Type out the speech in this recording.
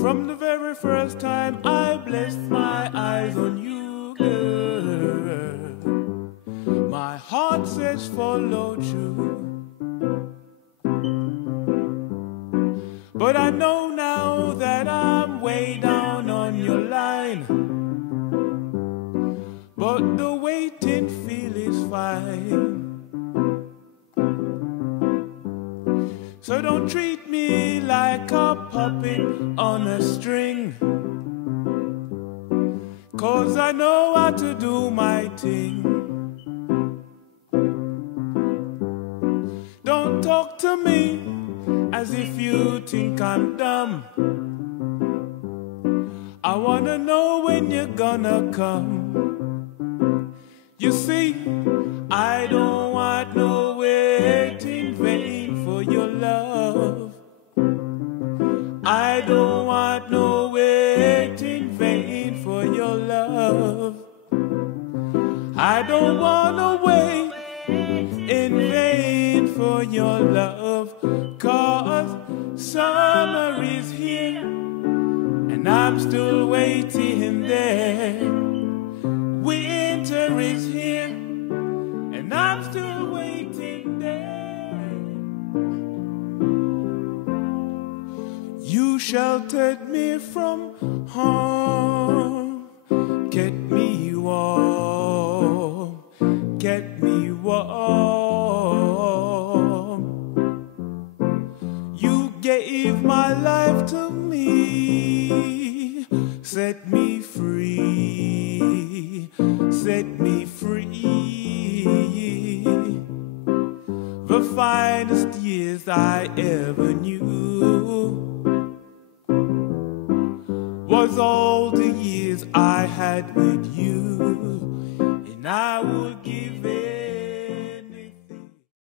From the very first time I blessed my eyes on you, girl, my heart says follow true. But I know now that I'm way down on your line, but the waiting feel is fine. So don't treat me like a puppet on a string, 'cause I know how to do my thing. Don't talk to me as if you think I'm dumb. I wanna know when you're gonna come. You see, I don't want no wait in vain for your love. I don't want no wait in vain for your love. I don't wanna wait in vain for your love, 'cause summer is here and I'm still waiting there. Winter is here and I'm still waiting there. You sheltered me from harm, kept me warm, kept me warm. You gave my life to me, set me free, set me free. The finest years I ever knew was all the years I had with you.